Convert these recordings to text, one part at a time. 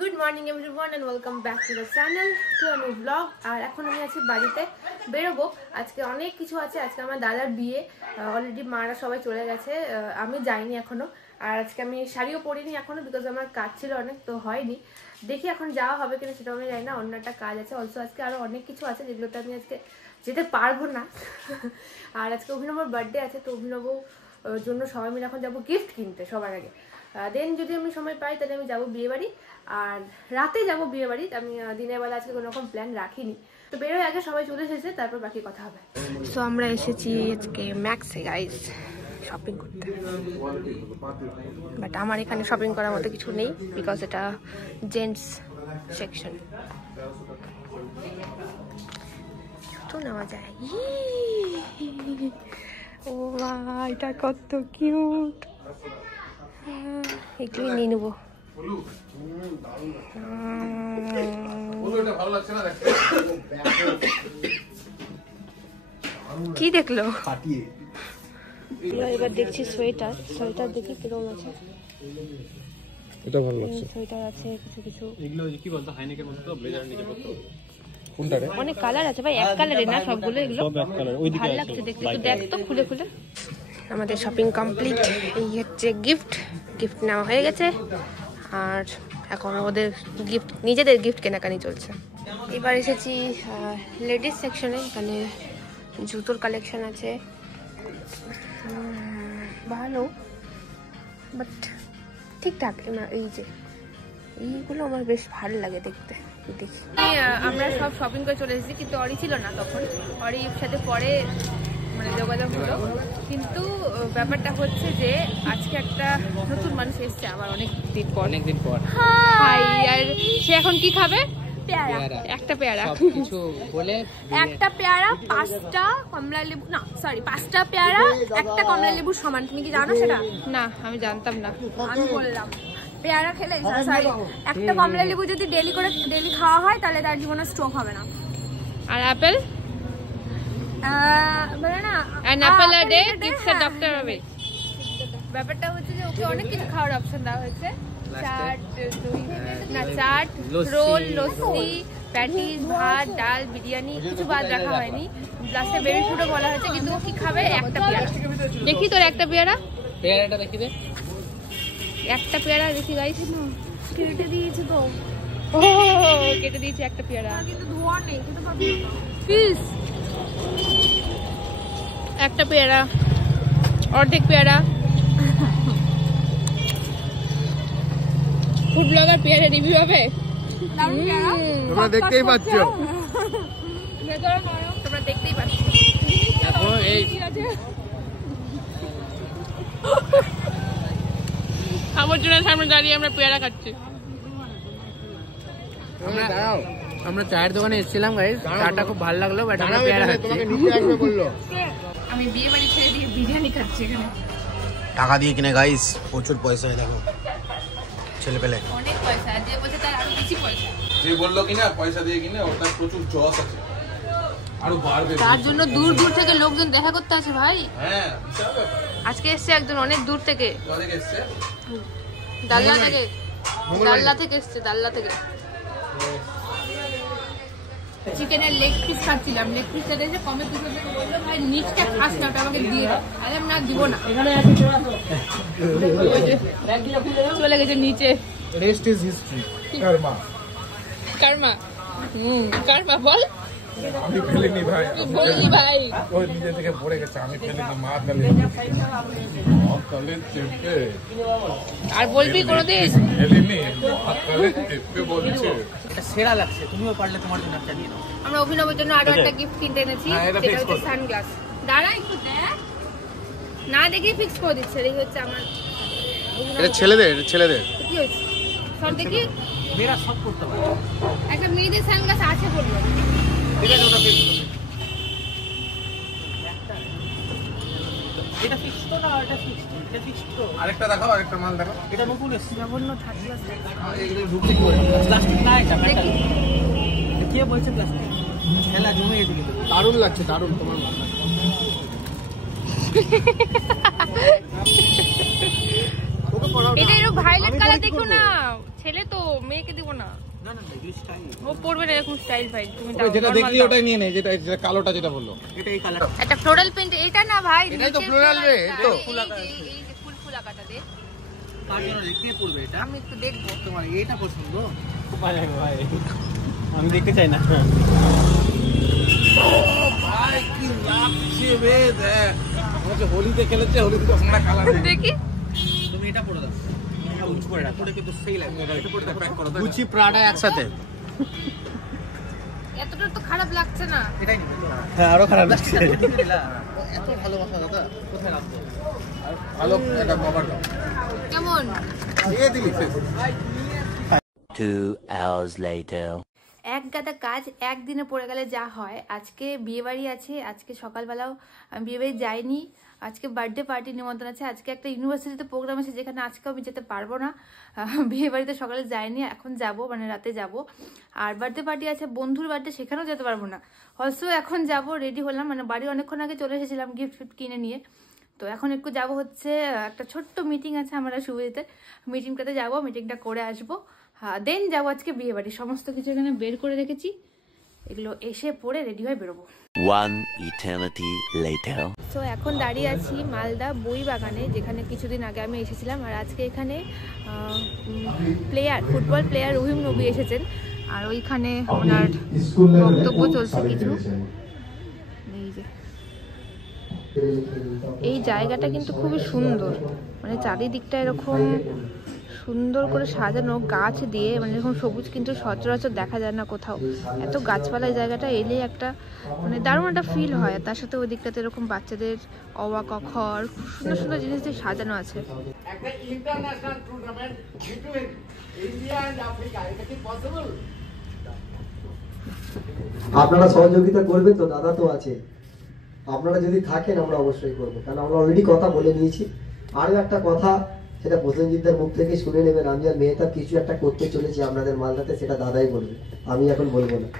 Good morning everyone and welcome back to the channel to a new blog. আর এখন আমি আছি বাড়িতে, বেরোবো। আজকে অনেক কিছু আছে। আজকে আমার দাদার বিয়ে, অলরেডি মারা সবাই চলে গেছে, আমি যাইনি এখনো। আর আজকে আমি শাড়িও পরিনি এখনো, বিকজ আমার কাজ ছিল অনেক, তো হয়নি। দেখি এখন যাওয়া হবে কিনা সেটাও আমি জানি না। অন্য একটা কাজ আছে অলসো। আজকে আরো অনেক কিছু আছে যেগুলোতে আমি আজকে যেতে পারবো না। আর আজকে অভিনবর বার্থডে আছে, তো অভিনব জন্য সবাই মিলে এখন যাবো গিফট কিনতে সবার আগে। দেন যদি আমি সময় পাই তাহলে আমি যাবো বিয়ে বাড়ি, আর রাতে যাবো বিয়ে বাড়ি। আমি দিনের বেলা আজকে কোনো রকম প্ল্যান রাখিনি, তো বেরোয় আগে সবাই চলে এসেছে, তারপর বাকি কথা হবে। সো আমরা এসেছি আজকে ম্যাক্সে গাইস শপিং করতে, বাট আমার এখানে শপিং করার মতো কিছু নেই, বিকজ এটা জেন্টস সেকশন। তো নেওয়া যায়। ও এটা কত কিউট, এগুলোই নিয়ে নেবো। কি দেখলো? এবার দেখছি সোয়েটার। সোয়েটার দেখি কিরকম আছে। এটা ভালো লাগছে। সোয়েটার আছে কিছু কিছু। এগুলো কি বলতো, হাইনেকের মতো ব্লেজার নিতে পারতো। কোনটা রে? অনেক কালার আছে ভাই, এক কালারে না সবগুলো। এগুলো সব এক কালার। ওইদিকে ভালো লাগছে দেখতে, তো দেখ তো খুলে খুলে। আমাদের শপিং কমপ্লিট। এই হচ্ছে গিফট। গিফট নেওয়া হয়ে গেছে, আর এখন ওদের গিফট, নিজেদের গিফট কেনাকানি চলছে। এবার এসেছি লেডিস সেকশনে। এখানে জুতোর কালেকশন আছে, ভালো বাট ঠিকঠাক। এই যে এইগুলো আমার বেশ ভালো লাগে দেখতে। দেখি আমরা সব শপিং করে চলে এসেছি, কিন্তু অরি ছিল না তখন। অরির সাথে পরে মানে যোগাযোগ হলো, কিন্তু ব্যাপারটা হচ্ছে যে আজকে একটা নতুন মানুষ এসছে আবার অনেকদিন পর। হাই, আর সে এখন কি খাবে? পেয়ারা। একটা পেয়ারা কিছু বলে একটা পেয়ারা 5টা কমলা লেবু, না সরি 5টা পেয়ারা একটা কমলা লেবুর সমান। তুমি কি জানো সেটা? না, আমি জানতাম না, আমি বললাম। পেয়ারা খেলে সরি একটা কমলা লেবু যদি ডেলি খাওয়া হয় তাহলে তার জীবনে স্ট্রোক হবে না। আর অ্যাপেল বলে না, an apple a day keeps a doctor away। ব্যাপারটা হচ্ছে যে ওকে অনেক কিছু খাওয়ার অপশন দেওয়া হয়েছে। চাট, রোল, লস্যি, প্যাটিস, ভাত, ডাল, বিরিয়ানি, কিছু বাদ রাখা হয়নি। লাস্টে বেবি ফুডও বলা হয়েছে, কিন্তু ও কি খাবে? একটা পেয়ারা। দেখি তোর একটা পেয়ারা। পেয়ারাটা দেখি দে। একটা পেয়ারা দেখি গাইস। কেটে দিয়েছে তো। ও কেটে দিয়েছে একটা পেয়ারা, কিন্তু ধোয়া নেই। প্লিজ একটা পেয়ারা, অর্ধেক পেয়ারা। ফুড ব্লগার পেয়ারা রিভিউ হবে। তোমরা দেখতেই পাচ্ছ। তোমরা দেখতেই পাচ্ছ। দেখো এই আমার জন্য সামনে দাঁড়িয়ে আমরা পেয়ারা খাচ্ছি। আমরা চায়ের দোকানে এসেছিলাম গাইস, চাটা খুব ভালো লাগলো, বাট আমরা পেয়ারা খাচ্ছি। আমি বিয়ে বাড়ি ছেড়ে দিয়ে বিরিয়ানি খাচ্ছি এখানে। টাকা দিয়ে কিনে গাইস, প্রচুর পয়সা। দেখো ছেলে পেলে অনেক পয়সা, যে বলছে তার আরো বেশি পয়সা। যে বললো কিনা পয়সা দিয়ে কিনে, ওটা প্রচুর জস আছে, আরো বাড়বে। তার জন্য দূর দূর থেকে লোকজন দেখা করতে আসে ভাই। হ্যাঁ, বিশাল ব্যাপার। আজকে এসছে একজন অনেক দূর থেকে, কোথা থেকে এসেছে? দাল্লা থেকে। দাল্লা থেকে এসছে, দাল্লা থেকে। চিকেনের লেগ পিস খাচ্ছিলাম, লেগ পিসটা দেখে কমে দুটো বললো ভাই নিচটা খাস না, ওটা আমাকে দিয়ে দাও। আরে না, দিব না। চলে গেছে নিচে। Rest is history. Karma karma. Karma বল। আমি ফেলিনি ভাই, বলি ভাই। ও নিজে থেকে পড়ে গেছে, আমি ফেলিনি। মা তালে তালে চেপে আর বলবি কোনোদিন ফেলিনি, মা তালে চেপে বলছে। এটা সেরা লাগছে, তুমিও পারলে তোমার জন্য একটা নিয়ে নাও। আমরা অভিনবের জন্য আরো একটা গিফট কিনতে এনেছি, যেটা হচ্ছে সানগ্লাস। দাঁড়া একটু দেখ, না দেখে ফিক্স করে দিচ্ছে। এই হচ্ছে আমার এটা ছেলেদের কি হয়েছে সব দেখি। মেয়েরা সব করতে পারে। একটা মেয়েদের সানগ্লাস আছে বললো। ঠিক আছে, ওটা ফিক্স। এটা ফিক্স তো না, এটা ফিক্স। এটা ফিক্স তো। আরেকটা দেখাও, আরেকটা মাল দেখাও। এটা নতুন এসেছে। জঘন্য থাকলো। এগুলো ঢুকলি করে প্লাস্টিক না, এটা দেখি কে বলছে প্লাস্টিক? খেলা জমে গেছে কিন্তু। দারুণ লাগছে, দারুণ। তোমার মাল এটা এরকম ভায়োলেট কালার দেখো না। ছেলে তো, মেয়েকে দিব না। না না এগুলো স্টাইল। ও পরবে না এরকম স্টাইল ভাই, তুমি ওই যেটা দেখলি ওটাই নিয়ে নে, যেটা যেটা কালোটা যেটা বললো। এটা এই কালার। একটা ফ্লোরাল প্রিন্ট, এটা না ভাই, এটাই তো নিচের floral রে, এই তো। এই যে ফুল আকাটা দে, কার জন্য কে পড়বে এটা? আমি একটু দেখবো। তোমার এইটা পছন্দ? ভাই ভাই আমি দেখতে চাই না। ভাই কি লাগছে বে, দেখ আমাকে হোলিতে খেলেছে, হোলিতে তো আমরা কালার দেখি। তুমি এটা পরে দাও। এটা উঁচু করে রাখো। পরে কিন্তু সেই লাগবে। এটা পরে দাও, প্যাক করো। গুচি প্রাডা একসাথে। এতটা তো খারাপ লাগছে না। এটাই নিবে তো? হ্যাঁ আরো খারাপ লাগছে। এত ভালোবাসা দাদা কোথায় রাখবো? ভালো একটা কভার দাও। কেমন? দিয়ে দিলি শেষ। 2 hours later. এক গাদা কাজ একদিনে পড়ে গেলে যা হয়। আজকে বিয়ে বাড়ি আছে, আজকে সকালবেলাও আমি বিয়ে বাড়ি যাইনি, আজকে বার্থডে পার্টি নিমন্ত্রণ আছে, আজকে একটা ইউনিভার্সিটিতে প্রোগ্রাম আছে যেখানে আজকেও আমি যেতে পারবো না। বিয়ে বাড়িতে সকালে যাইনি, এখন যাব, মানে রাতে যাব। আর বার্থডে পার্টি আছে, বন্ধুর বার্থডে, সেখানেও যেতে পারবো না। অলসো এখন যাব, রেডি হলাম, মানে বাড়ি অনেকক্ষণ আগে চলে এসেছিলাম গিফট ফিফট কিনে নিয়ে। তো এখন একটু যাব হচ্ছে, একটা ছোট্ট মিটিং আছে আমরা সুবিধাতে, মিটিংটাতে যাব, মিটিংটা করে আসবো। হ্যাঁ, দেন যাবো আজকে বিয়ে বাড়ি। সমস্ত কিছু এখানে বের করে রেখেছি, এগুলো এসে পরে রেডি হয়ে বেরোবো। 1 eternity later. তো এখন দাঁড়িয়ে আছি মালদা বইবাগানে, যেখানে কিছুদিন আগে আমি এসেছিলাম। আর আজকে এখানে ফুটবল প্লেয়ার রহিম নবী এসেছেন, আর ওইখানে ওনার বক্তব্য চলছে কিছু। এই যে এই জায়গাটা কিন্তু খুবই সুন্দর, মানে চারিদিকটা এরকম সুন্দর করে সাজানো গাছ দিয়ে, মানে এরকম সবুজ কিন্তু সচরাচর দেখা যায় না কোথাও। এত গাছপালা এই জায়গাটা এলে একটা মানে দারুণ একটা ফিল হয়। তার সাথে ওই দিকটাতে এরকম বাচ্চাদের অওয়া ক খ খুব সুন্দর সুন্দর জিনিস দিয়ে সাজানো আছে। একটা international tournament between India and Africa, এটা কি পসিবল? আপনারা সহযোগিতা করবেন তো? দাদা তো আছে, আপনারা যদি থাকেন আমরা অবশ্যই করবো, কারণ আমরা অলরেডি কথা বলে নিয়েছি। আরও একটা কথা, সেটা প্রসেনজিৎদার মুখ থেকে শুনে নেবেন। আমি আর মেহতাব কিছু একটা করতে চলেছি আপনাদের মালদাতে, সেটা দাদাই বলবে, আমি এখন বলবো না।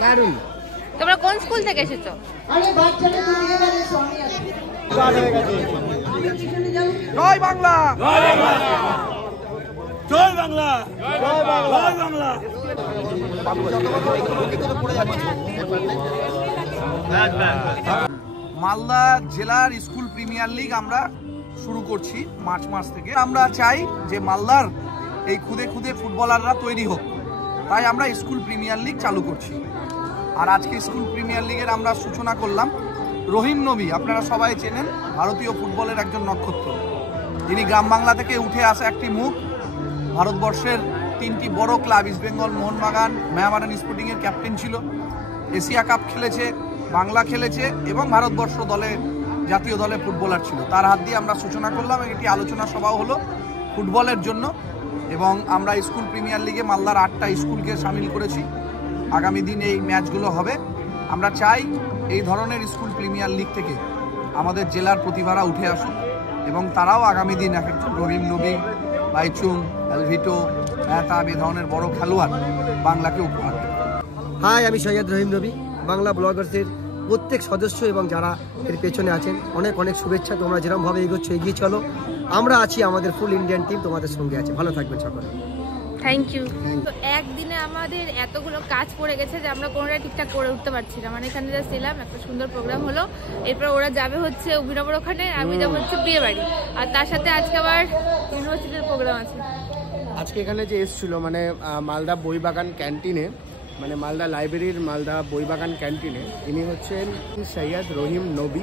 দারুন। তোমরা কোন স্কুল থেকে এসেছো? জয় বাংলা, জয় বাংলা, জয় বাংলা, জয় বাংলা। মালদা জেলার স্কুল প্রিমিয়ার লিগ আমরা শুরু করছি মার্চ মাস থেকে। আমরা চাই যে মালদার এই খুদে খুদে ফুটবলাররা তৈরি হোক, তাই আমরা স্কুল প্রিমিয়ার লিগ চালু করছি। আর আজকে স্কুল প্রিমিয়ার লিগের আমরা সূচনা করলাম। রহিম নবী আপনারা সবাই চেনেন, ভারতীয় ফুটবলের একজন নক্ষত্র, যিনি গ্রাম বাংলা থেকে উঠে আসা একটি মুখ। ভারতবর্ষের 3টি বড় ক্লাব ইস্ট বেঙ্গল, মোহনবাগান, মেহাবাডান স্পোর্টিংয়ের ক্যাপ্টেন ছিল, এশিয়া কাপ খেলেছে, বাংলা খেলেছে এবং ভারতবর্ষ দলে জাতীয় দলে ফুটবলার ছিল। তার হাত দিয়ে আমরা সূচনা করলাম। একটি আলোচনা সভাও হলো ফুটবলের জন্য, এবং আমরা স্কুল প্রিমিয়ার লিগে মালদার 8টা স্কুলকে সামিল করেছি। আগামী দিন এই ম্যাচগুলো হবে। আমরা চাই এই ধরনের স্কুল প্রিমিয়ার লিগ থেকে আমাদের জেলার প্রতিভারা উঠে আসুক এবং তারাও আগামী দিন এক একজন রহিম নবী, বাইচুং, এলভিটো, মেহতাব এই ধরনের বড় খেলোয়াড় বাংলাকে উপহার দেবে। হাই, আমি সৈয়দ রহিম নবী, বাংলা ব্লগার্সের প্রত্যেক সদস্য এবং যারা এর পেছনে আছেন অনেক অনেক শুভেচ্ছা। তোমরা যেরকমভাবে এগোচ্ছ এগিয়ে চলো, আমরা আছি, আমাদের ফুল ইন্ডিয়ান টিম তোমাদের সঙ্গে আছে। ভালো থাকবেন সকলে। Thank you. তো একদিনে আমাদের এতগুলো কাজ পড়ে গেছে যে আমরা কোনোটাই ঠিকঠাক করে উঠতে পারছি না। মানে এখানে যা ছিলাম, একটা সুন্দর প্রোগ্রাম হলো, এরপর ওরা যাবে হচ্ছে অভিনবর ওখানে, আমি যাবো হচ্ছে বিয়ে বাড়ি, আর তার সাথে আজকে আবার ইউনিভার্সিটির প্রোগ্রাম আছে। আজকে এখানে যে এসেছিল মানে মালদা বইবাগান ক্যান্টিনে, মানে মালদা লাইব্রেরির মালদা বইবাগান ক্যান্টিনে, ইনি হচ্ছেন সৈয়দ রহিম নবী,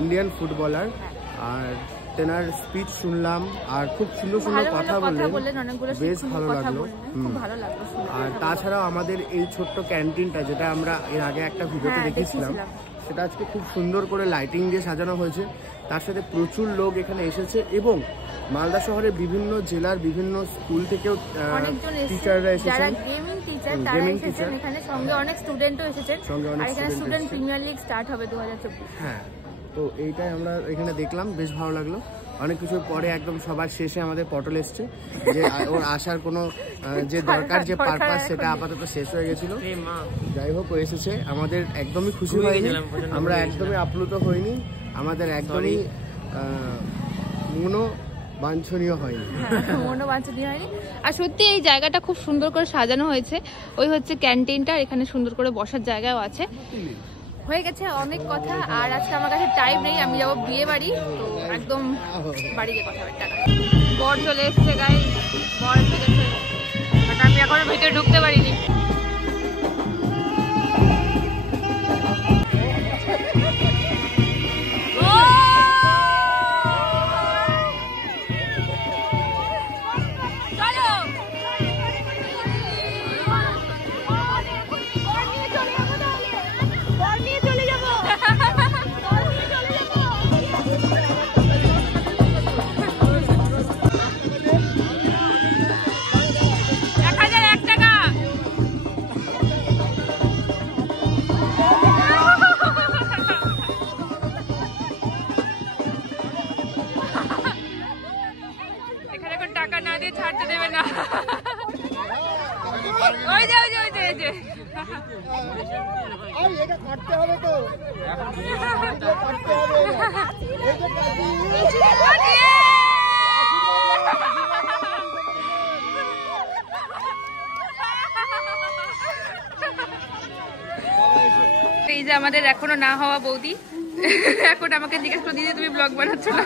ইন্ডিয়ান ফুটবলার। আর তেনার স্পিচ শুনলাম আর খুব সুন্দর সুন্দর কথা বললেন, বেশ ভালো লাগলো। আর তাছাড়াও আমাদের এই ছোট্ট ক্যান্টিনটা, যেটা আমরা এর আগে একটা ভিডিওতে দেখেছিলাম, সেটা আজকে খুব সুন্দর করে লাইটিং দিয়ে সাজানো হয়েছে। তার সাথে প্রচুর লোক এখানে এসেছে এবং মালদা শহরের বিভিন্ন জেলার বিভিন্ন স্কুল থেকেও টিচাররা এসেছেন। টিচার তারা এসেছেন এখানে, সঙ্গে অনেক স্টুডেন্টও এসেছেন, আর এখানে স্টুডেন্ট প্রিমিয়ার লিগ স্টার্ট হবে 2024। হ্যাঁ, তো এইটাই আমরা এখানে দেখলাম, বেশ ভালো লাগলো। অনেক কিছুর পরে একদম সবার শেষে আমাদের পটল এসছে, যে ওর আসার কোনো যে দরকার, যে পারপাস, সেটা আপাতত শেষ হয়ে গেছিল। যাই হোক, ও এসেছে, আমাদের একদমই খুশি হয়নি, আমরা একদমই আপ্লুত হইনি, আমাদের একদমই মনোবাঞ্ছনীয় হয়নি। মনোবাঞ্ছনীয় হয়নি। আর সত্যি এই জায়গাটা খুব সুন্দর করে সাজানো হয়েছে। ওই হচ্ছে ক্যান্টিনটা, এখানে সুন্দর করে বসার জায়গাও আছে। হয়ে গেছে অনেক কথা, আর আজকে আমার কাছে টাইম নেই, আমি যাবো বিয়ে বাড়ি, তো একদম বাড়ি গিয়ে কথা হবে। টাকা বর চলে এসছে, গাইস বর এসে গেছে, আমি এখনো ভিতরে ঢুকতে পারিনি। এই যে আমাদের এখনো না হওয়া বৌদি, এখন আমাকে জিজ্ঞেস করে দিদি তুমি ব্লগ বানাচ্ছ না?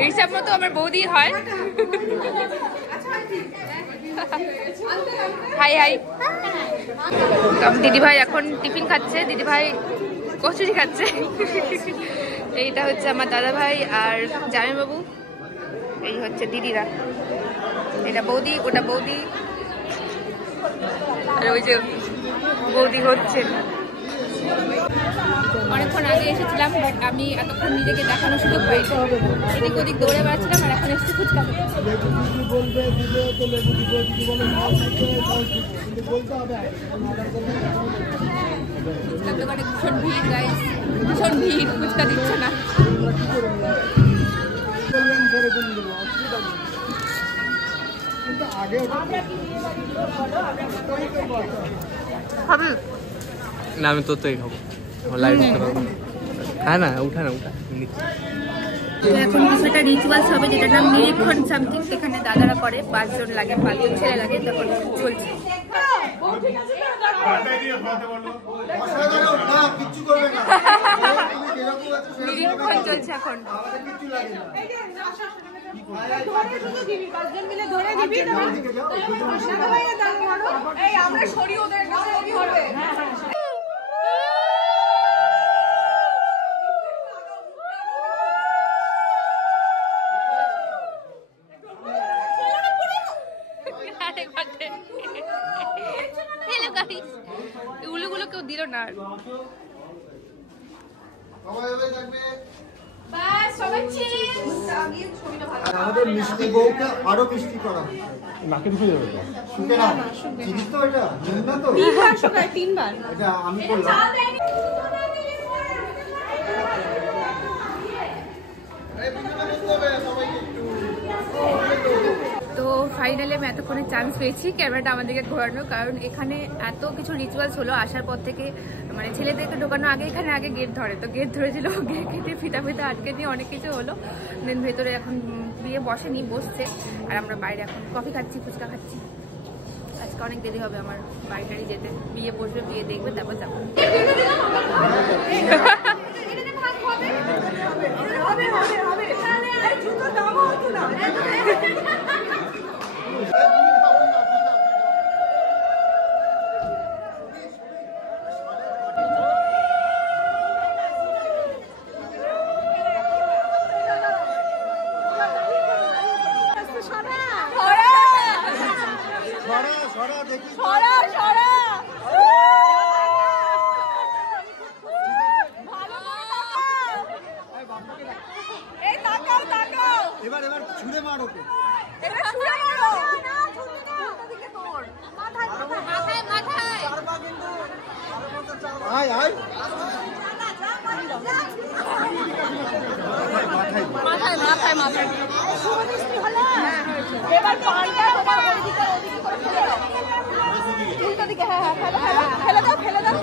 হিসাব মতো আমার বৌদি হয়। High high. দিদি ভাই এখন টিফিন খাচ্ছে, দিদি ভাই কচুরি খাচ্ছে। এইটা হচ্ছে আমার দাদা ভাই আর জামাইবাবু, এই হচ্ছে দিদিরা, এটা বৌদি, ওটা বৌদি, আর ওই যে বৌদি হচ্ছে। অনেকক্ষণ আগে এসেছিলাম, বাট আমি এতক্ষণ নিজেকে দেখানোর সুযোগ পাইনি, এদিক ওদিক দৌড়ে বেড়াচ্ছিলাম, আর এখন এসেছি ফুচকা ফুচকার দোকানে ভীষণ ভিড়, গাইস ভীষণ ভিড়, ফুচকা দিচ্ছে না। হবে না, আমি তোরটাই খাবো, লাইভ হ্যাঁ না, উঠা না, উঠা। এখন কিছুটা রিচুয়ালস হবে, যেটার নাম নিরীক্ষণ সামথিং, সেখানে দাদারা করে, 5 জন লাগে, 5 জন ছেলে লাগে, তখন চলছে। নিরীক্ষণ চলছে এখন। আমরা সরি ওদের উলুগুলো কেউ দিল না। আমাদের মিষ্টি বউকে আরো মিষ্টি করা নাকে ঢুকে যাবে, শুকে না চিনিস তো, এটা না তো 3 বার এটা আমি করলাম। তো ফাইনালি আমি এতক্ষণে চান্স পেয়েছি ক্যামেরাটা আমাদেরকে ঘোরানো, কারণ এখানে এত কিছু রিচুয়ালস হলো আসার পর থেকে, মানে ছেলেদেরকে ঢোকানো আগে এখানে আগে গেট ধরে, তো গেট ধরেছিল, গেট কেটে ফিতা ফিতা আটকে দিয়ে অনেক কিছু হলো। দেন ভেতরে এখন বিয়ে বসেনি, বসছে, আর আমরা বাইরে এখন কফি খাচ্ছি, ফুচকা খাচ্ছি। আজকে অনেক দেরি হবে আমার বাড়ি টাড়ি যেতে, বিয়ে বসবে, বিয়ে দেখবে, তারপর যাবো। এবার ছুঁড়ে মারো, এবার ছুঁড়ে মারো। মাথায় মাথায় এবার পানটা তোমার ওইদিকে করে ফেলে দাও উল্টো দিকে। হ্যাঁ হ্যাঁ ফেলে দাও ফেলে দাও।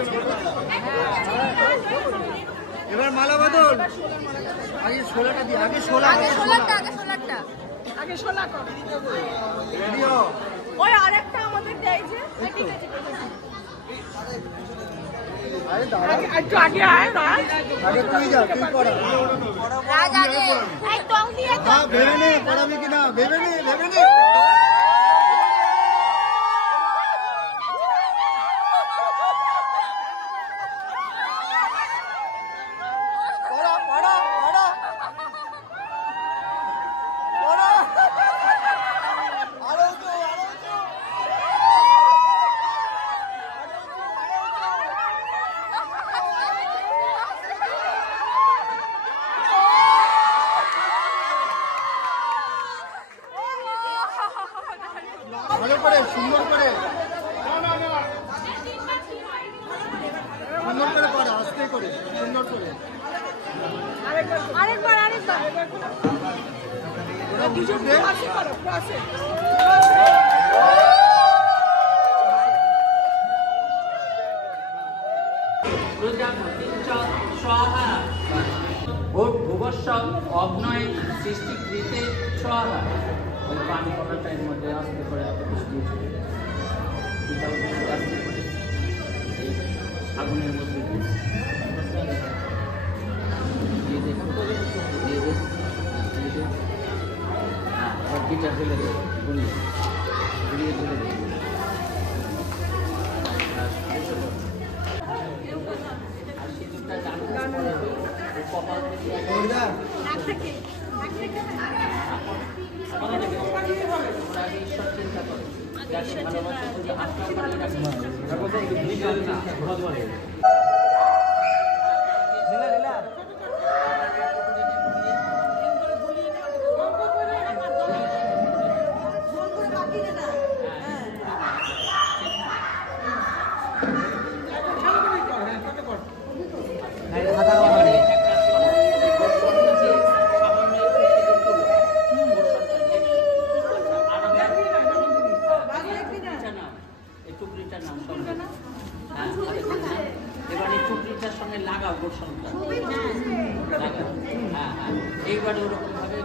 এবার মালা বদল। আগে ছোলাটা দি, আগে ছোলা, আগে ছোলাটা আগে ছোলা কর। ওই আরেকটা আমাদের দেয় যে একটু আগে আয় রাজ। আগে তুই যা, তুই পড়া। রাজ আগে এই টং দিয়ে তো ভেবে নে পড়াবি কিনা, ভেবে নে। ভালো করে, সুন্দর করে পড়া, আস্তে করে, সুন্দর করে। আরেকবার ওরা বুঝে দে। ভুবস্ব অগ্নয় সৃষ্টিকৃতে স্বাহা। ওই পানি করাটার মধ্যে আস্তে করে আগুনের মধ্যে গিটার ফেলে দেবে ঘুরিয়ে ফেলে দেবে। আর সিঁদুরটা জানো কপাল থেকে ঈশ্বর চিন্তা করে যাকে ভালোবাসা বলতে এবারে টুকরিটার সঙ্গে লাগাও গোসলটা এইবারে ওরকম ভাবে